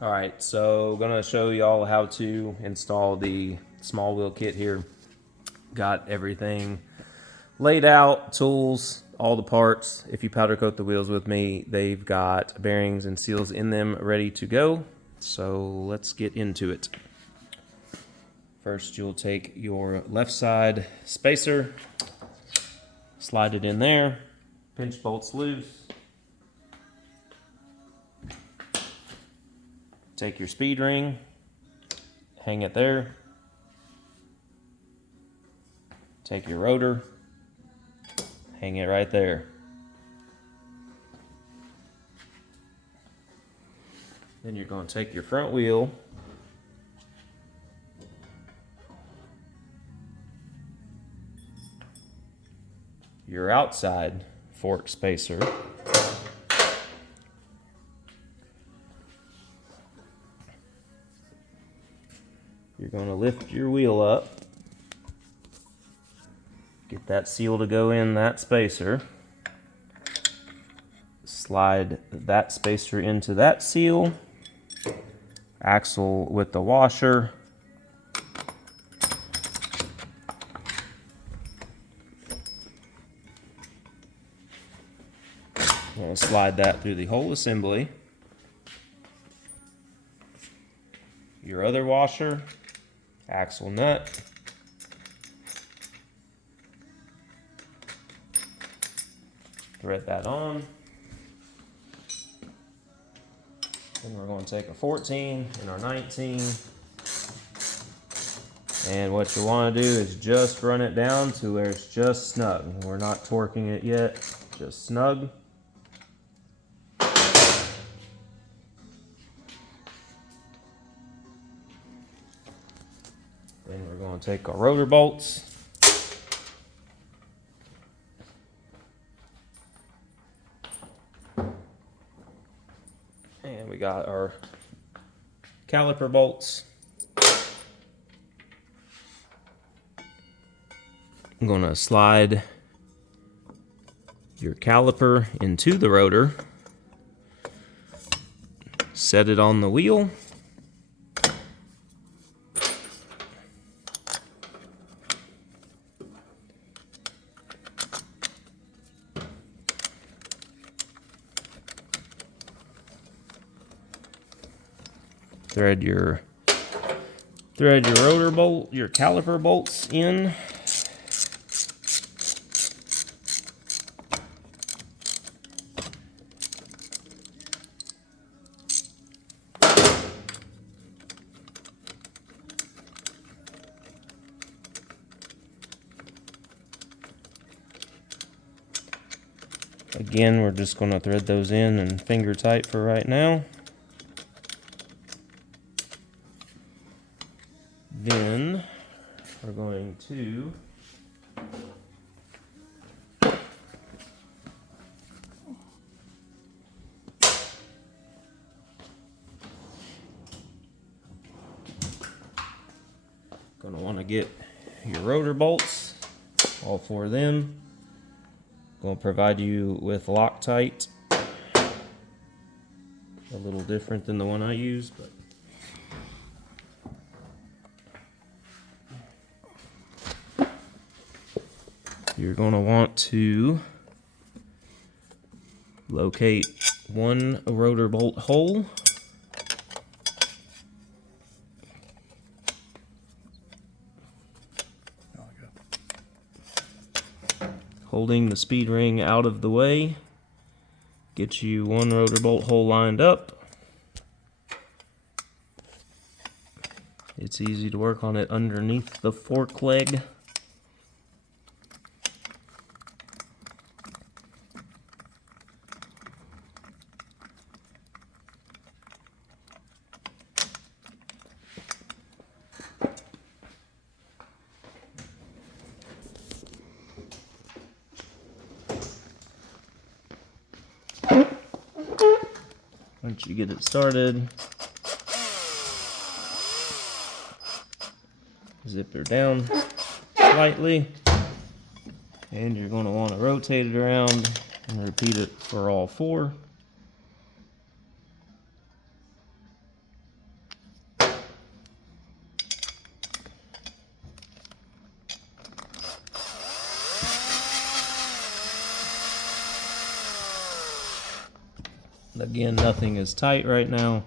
Alright, so gonna show y'all how to install the small wheel kit here. Got everything laid out, tools, all the parts. If you powder coat the wheels with me, they've got bearings and seals in them ready to go. So let's get into it. First, you'll take your left side spacer, slide it in there, pinch bolts loose. Take your speed ring, hang it there. Take your rotor, hang it right there. Then you're going to take your front wheel, your outside fork spacer, you're going to lift your wheel up, get that seal to go in that spacer, slide that spacer into that seal, axle with the washer, I'm going to slide that through the whole assembly, your other washer, axle nut, thread that on. Then we're going to take a 14 and our 19. And what you want to do is just run it down to where it's just snug. We're not torquing it yet, just snug. Then we're going to take our rotor bolts. And we got our caliper bolts. I'm going to slide your caliper into the rotor, set it on the wheel, thread your rotor bolt, your caliper bolts in. Again, we're just going to thread those in and finger tight for right now. Then we're going to want to get your rotor bolts, all four of them. Going to provide you with Loctite. A little different than the one I use, but you're going to want to locate one rotor bolt hole. Holding the speed ring out of the way, get you one rotor bolt hole lined up. It's easy to work on it underneath the fork leg. Once you get it started, zip her down slightly, and you're going to want to rotate it around and repeat it for all four. Again, nothing is tight right now.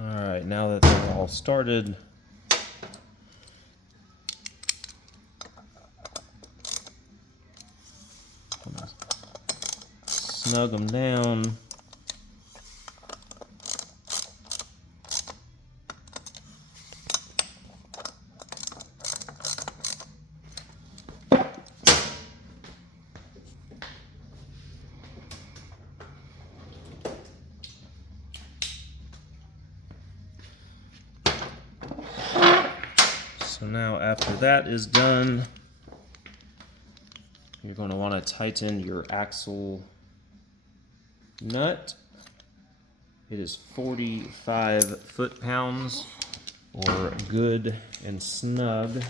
Alright, now that they're all started, snug them down. So now after that is done, you're going to want to tighten your axle nut. It is 45 foot-pounds, or good and snug.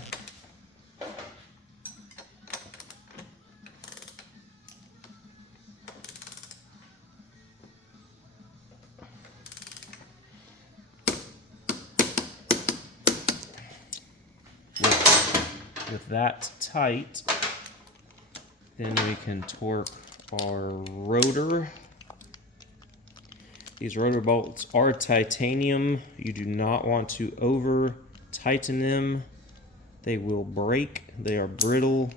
With that tight, then we can torque our rotor. These rotor bolts are titanium. You do not want to over tighten them. They will break. They are brittle.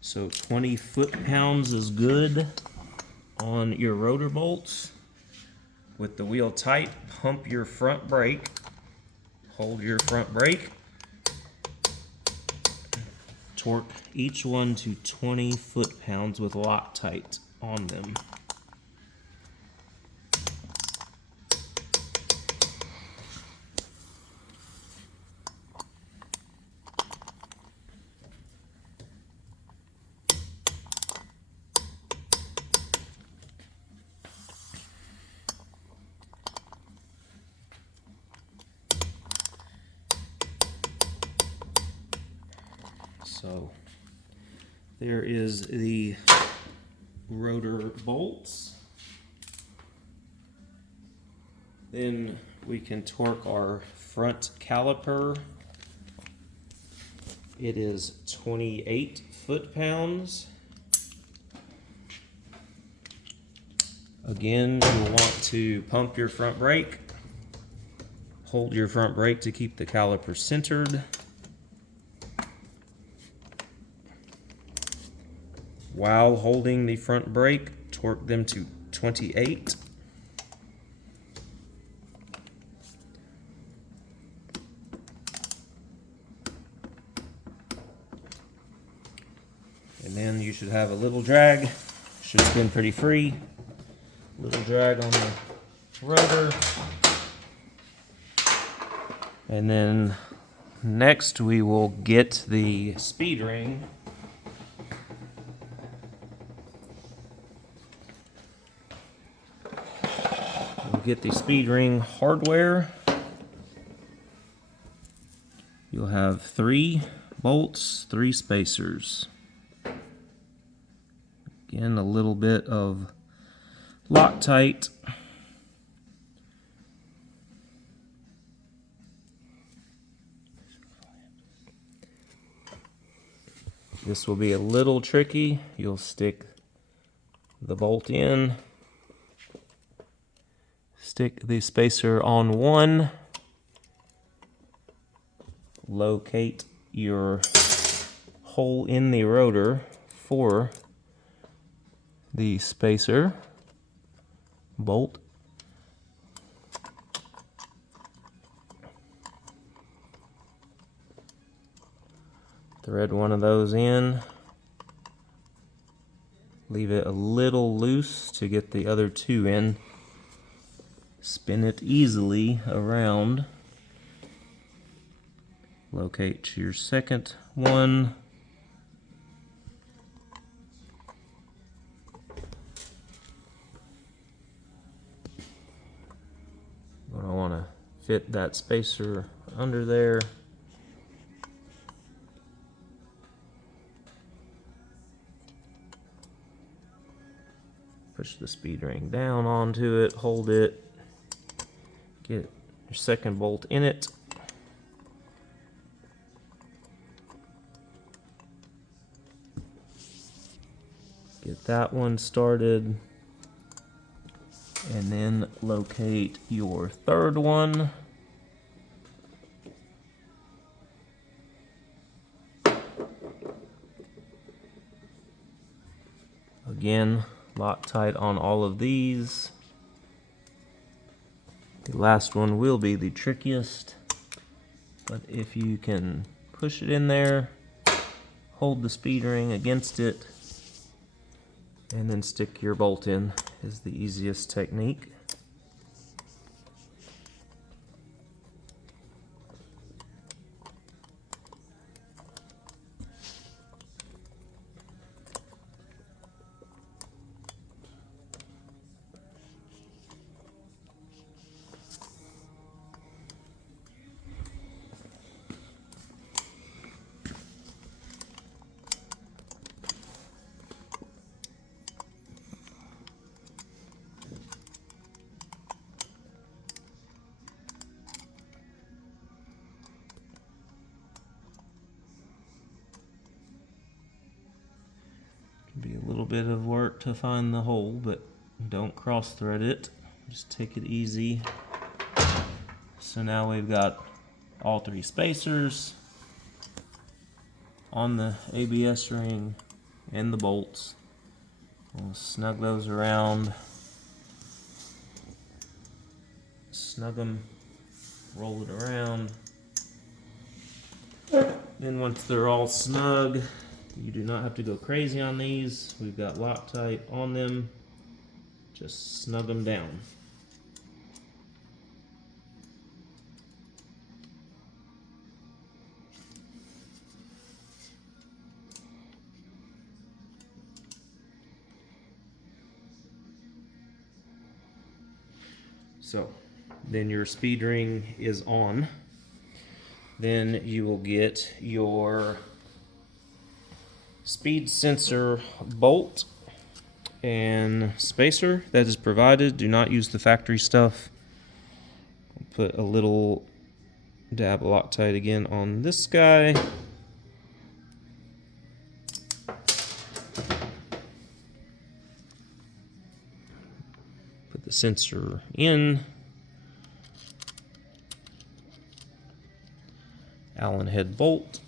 So 20 foot-pounds is good on your rotor bolts. With the wheel tight, pump your front brake. Hold your front brake. Torque each one to 20 foot-pounds with Loctite on them. So there is the rotor bolts. Then we can torque our front caliper. It is 28 foot-pounds. Again, you'll want to pump your front brake. Hold your front brake to keep the caliper centered. While holding the front brake, torque them to 28. And then you should have a little drag. Should spin pretty free. Little drag on the rotor. And then next we will get the speed ring. We'll get the speed ring hardware. You'll have 3 bolts, 3 spacers. Again, a little bit of Loctite. This will be a little tricky. You'll stick the bolt in, stick the spacer on one, locate your hole in the rotor for the spacer bolt. Thread one of those in. Leave it a little loose to get the other 2 in. Spin it easily around. Locate your second one. fit that spacer under there. Push the speed ring down onto it, hold it, get your second bolt in it. Get that one started, and then locate your third one. Again, Loctite on all of these. The last one will be the trickiest, but if you can push it in there, hold the speed ring against it, and then stick your bolt in is the easiest technique. Be a little bit of work to find the hole, but don't cross thread it. Just take it easy. So now we've got all three spacers on the ABS ring and the bolts. We'll snug those around. Snug them, roll it around. Then once they're all snug, you do not have to go crazy on these. We've got Loctite on them. Just snug them down. So, then your speed ring is on. Then you will get your speed sensor bolt and spacer that is provided. Do not use the factory stuff. Put a little dab of Loctite again on this guy. Put the sensor in. Allen head bolt.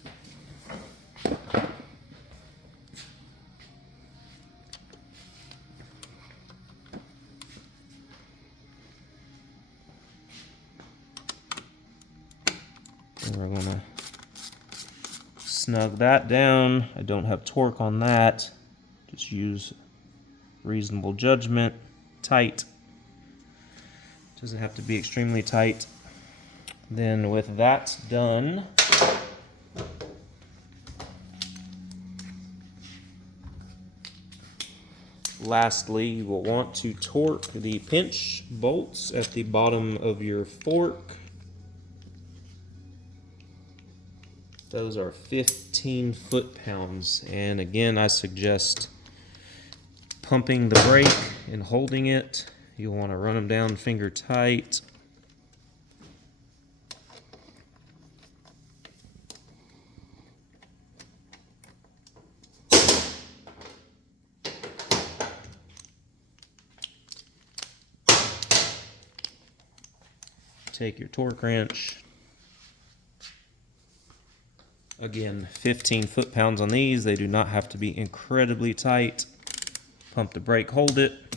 And we're going to snug that down. I don't have torque on that. Just use reasonable judgment. Tight. Doesn't have to be extremely tight. Then with that done, lastly, you will want to torque the pinch bolts at the bottom of your fork. Those are 15 foot-pounds, and again, I suggest pumping the brake and holding it. You'll want to run them down finger tight. Take your torque wrench. Again, 15 foot-pounds on these. They do not have to be incredibly tight. Pump the brake, hold it,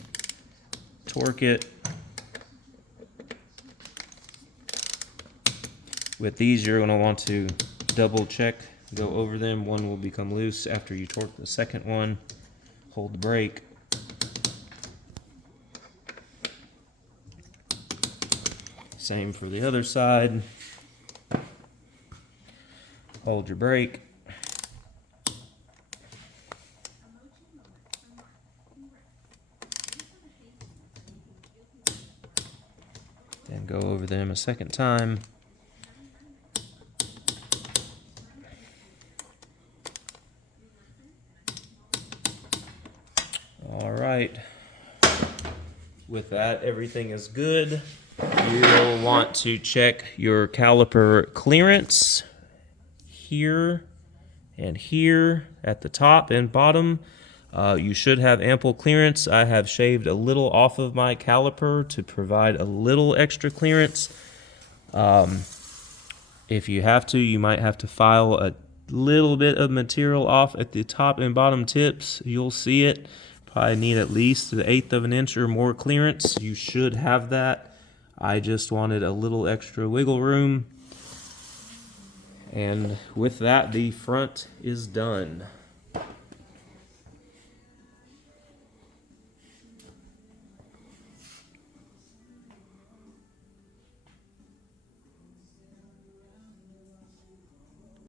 torque it. With these, you're going to want to double check, go over them. One will become loose after you torque the second one. Hold the brake. Same for the other side. Hold your brake. and go over them a second time. All right. With that, everything is good. You'll want to check your caliper clearance here and here at the top and bottom. You should have ample clearance. I have shaved a little off of my caliper to provide a little extra clearance. If you have to, you might have to file a little bit of material off at the top and bottom tips. You'll see it. Probably need at least 1/8 of an inch or more clearance. You should have that. I just wanted a little extra wiggle room. And with that, the front is done.